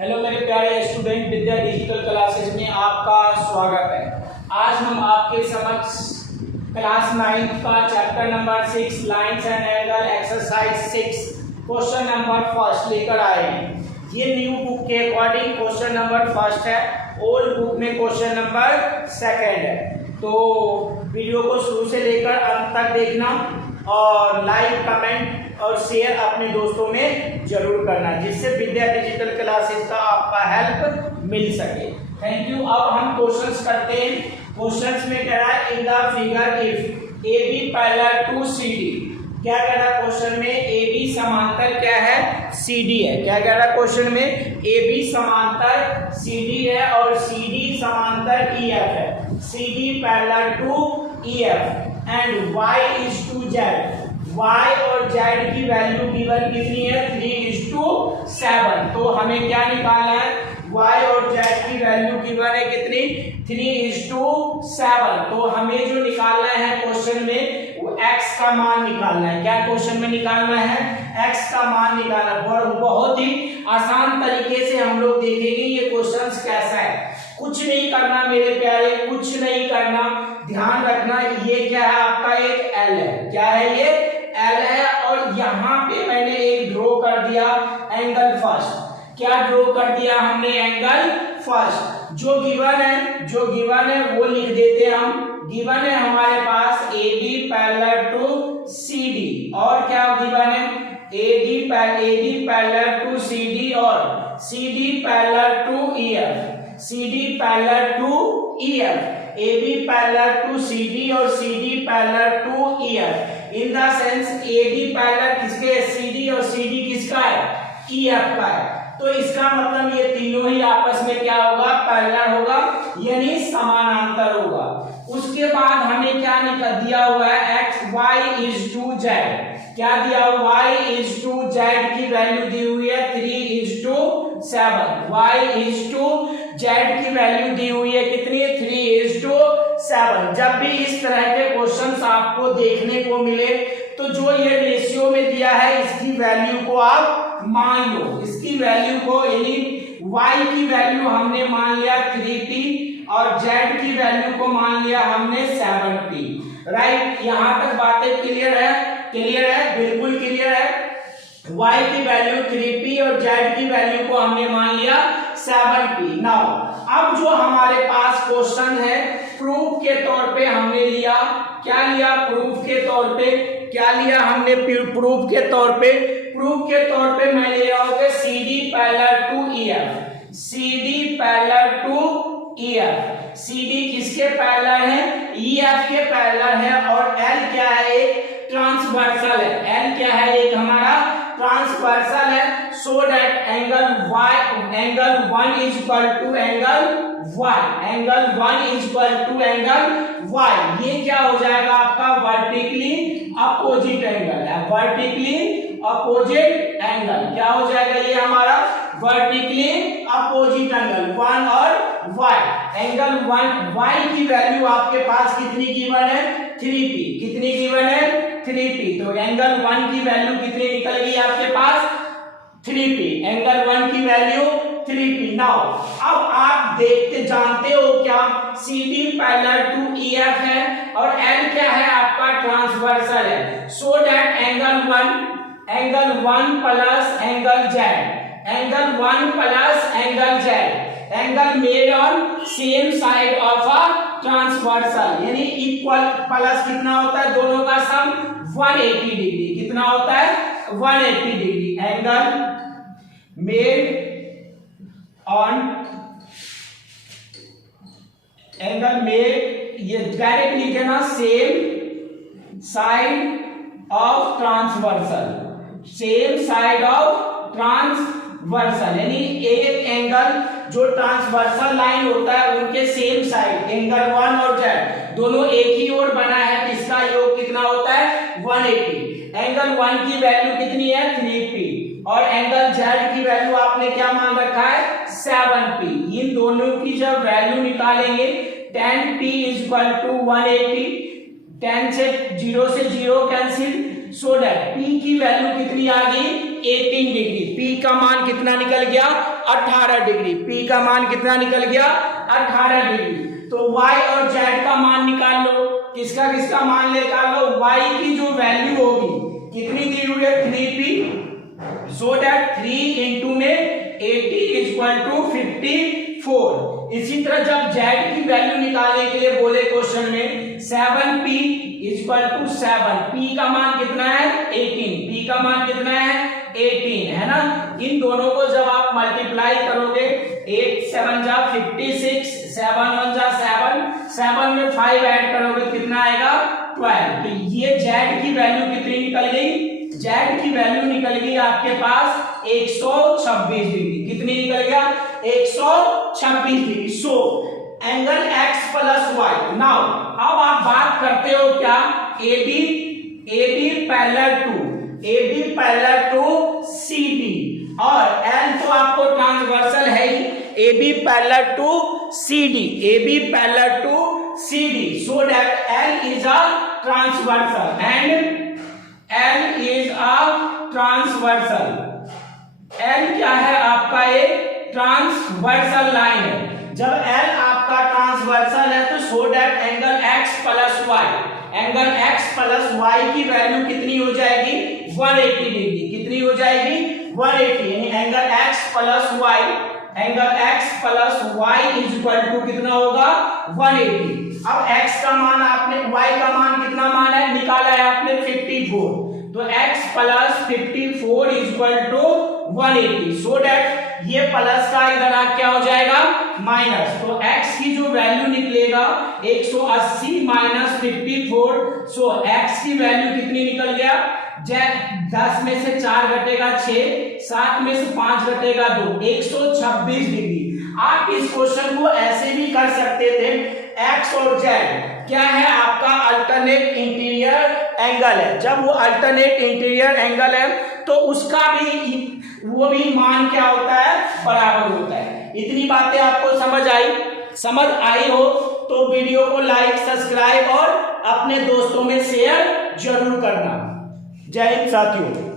Hello मेरे प्यारे student, विद्या digital classes में आपका स्वागत है। आज हम आपके समक्ष क्लास 9 का chapter number 6 lines and angle exercise 6 question number first लेकर आए हैं। ये न्यू बुक के अकॉर्डिंग क्वेश्चन नंबर फर्स्ट है, ओल्ड बुक में क्वेश्चन नंबर सेकंड है। तो वीडियो को शुरू से लेकर अंत तक देखना और लाइक, कमेंट और शेयर अपने दोस्तों में जरूर करना, जिससे विद्या डिजिटल क्लासेस का आपका हेल्प मिल सके। Thank you. अब हम क्वेश्चंस करते हैं। क्वेश्चंस में कह रहा है in the figure if A B parallel to C D. क्या कह रहा है क्वेश्चन में? ए बी समांतर क्या है? सी डी है। क्या कह रहा है क्वेश्चन में? ए बी समांतर सी डी है और सी डी समांतर ई एफ है। C D parallel to E F and Y is to Z. y और z की वैल्यू गिवन कितनी है? 3:7। तो हमें क्या निकालना है? y और z की वैल्यू गिवन है कितनी? 3:7। तो हमें जो निकालना है क्वेश्चन में वो x का मान निकालना है। क्या क्वेश्चन में निकालना है? x का मान निकालना है। बहुत ही आसान तरीके से हम लोग देखेंगे ये क्वेश्चन कैसा है। कुछ नहीं करना मेरे प्यारे, कुछ नहीं करना। ध्यान रखना ये क्या है? आपका एक L है। क्या है ये? L है। और यहाँ पे मैंने एक ड्रॉ कर दिया एंगल फर्स्ट। क्या ड्रॉ कर दिया हमने? Angle first. जो गिवन है वो लिख देते हैं हम। गिवन है हमारे पास A B parallel to C D, और क्या गिवन है? A D parallel to C D और C D parallel to E F. C D parallel to E F. A B parallel to C D और C D parallel to E F. In the sense A B parallel किसके? C D और C D किसका है? E F का है। तो इसका मतलब ये तीनों ही आपस में क्या होगा? पैरेलल होगा, यानी समानांतर होगा। उसके बाद हमें क्या दिया हुआ है? X Y is to Z. क्या दिया? y इज टू जेड की वैल्यू दी हुई है 3:7। y इज टू जेड की वैल्यू दी हुई है कितनी? 3:7। जब भी इस तरह के क्वेश्चंस आपको देखने को मिले तो जो ये रेशियो में दिया है इसकी वैल्यू को आप मान लो। इसकी वैल्यू को, यानी y की वैल्यू हमने मान लिया 3p और z की वैल्यू को मान लिया हमने 7p। राइट? यहां तक बातें क्लियर है? क्लियर है, बिल्कुल क्लियर है। y की वैल्यू 3p और z की वैल्यू को हमने मान लिया 7p। नाउ अब जो हमारे पास क्वेश्चन है प्रूफ के तौर पे हमने लिया। क्या लिया? प्रूफ के तौर पे क्या लिया हमने? प्रूफ के तौर पे मैं ले रहा हूं C D parallel to E F. C D parallel to E F. C D किसके पैरेलल है? ई एफ के पैरेलल है। और एल क्या है? एक ट्रांसवर्सल है। एल क्या है? एक हमारा ट्रांसवर्सल है। So that angle one is equal to angle Y. Angle one is equal to angle Y. ये क्या हो जाएगा आपका? वर्टिकली अपोजिट एंगल है। वर्टिकली अपोजिट एंगल क्या हो जाएगा? ये हमारा वर्टिकली अपोजिट एंगल वन और वाई। एंगल वन वाई की वैल्यू आपके पास कितनी गिवन है? 3p। कितनी गिवन है? 3p। तो एंगल वन की वैल्यू कितनी निकल गई आपके पास? 3p। एंगल वन की वैल्यू 3p। नाउ अब आप जानते हो क्या? C D parallel to E F है और एल क्या है? आपका ट्रांसवर्सल है। So that angle one plus angle Z. Angle one plus angle Z angle made on same side of a transversal, यानी इक्वल। प्लस कितना होता है? दोनों का सम 180 डिग्री। कितना होता है? 180 डिग्री। एंगल मेड ये डायरेक्ट लिखे ना, same side of transversal. Same side of transversal, यानी एक एंगल जो ट्रांसवर्सल लाइन होता है उनके सेम साइड, एंगल वन और जेड दोनों एक ही ओर बना है। इसका योग कितना होता है? 180। एंगल वन की वैल्यू कितनी है? 3p और एंगल जेड की वैल्यू आपने क्या मान रखा है? 7p। इन दोनों की जब वैल्यू निकालेंगे 10p इज इक्वल टू 180। 10 से 0 से 0 कैंसिल। सो दैट p की वैल्यू कितनी आ गई? 18 डिग्री। p का मान कितना निकल गया? 18 डिग्री। P का मान कितना निकल गया? 18 डिग्री। तो y और z का मान निकाल लो। किसका किसका मान निकाल लो? y की जो वैल्यू होगी कितनी दी हुई है? 3p, सो दैट 3 इंटू में 80 इक्वल टू 54। इसी तरह जब z की वैल्यू निकालने के लिए बोले क्वेश्चन में 7p इक्वल टू 7, p का मान कितना है? 18, p का मान कितना है? 18 है ना। इन दोनों को जब आप मल्टीप्लाई करोगे 8 7 जा 56, 7 1 जा 7, 7 में 5 ऐड करोगे कितना आएगा? 12। तो ये z की वैल्यू कितनी निकल गई? z की वैल्यू निकल गई आपके पास 126 डिग्री। कितनी निकल गया? 126 degree. So angle x plus Y. Now अब आप बात करते हो क्या? AB पैरेलल टू CD और L तो आपको ट्रांसवर्सल है ही। AB parallel to CD, so that L is a transversal and L is a transversal। L क्या है? आपका एक ट्रांसवर्सल लाइन है। जब L आपका ट्रांसवर्सल है तो so that angle x plus Y की वैल्यू कितनी हो जाएगी? 180 डिग्री। कितनी हो जाएगी? 180। यानी angle x plus Y is equal to कितना होगा? 180। अब x का मान आपने, y का मान कितना मान है? निकाला है आपने 54। तो x plus 54 is equal to 180, so that ये प्लस का इधर आ क्या हो जाएगा? माइनस। तो x की जो वैल्यू निकलेगा 180 माइनस 54, सो x की वैल्यू कितनी निकल गया? 10 में से 4 घटेगा 6, 7 में से 5 घटेगा 2, 126 डिग्री। आप इस क्वेश्चन को ऐसे भी कर सकते थे, x और z क्या है? आपका अल्टरनेट इंटीरियर एंगल है। जब वो अल्टरनेट इंटीरियर एंगल है तो उसका भी वो भी मान क्या होता है? बराबर होता है। इतनी बातें आपको समझ आई हो तो वीडियो को लाइक, सब्सक्राइब और अपने दोस्तों में शेयर जरूर करना। जय हिंद साथियों।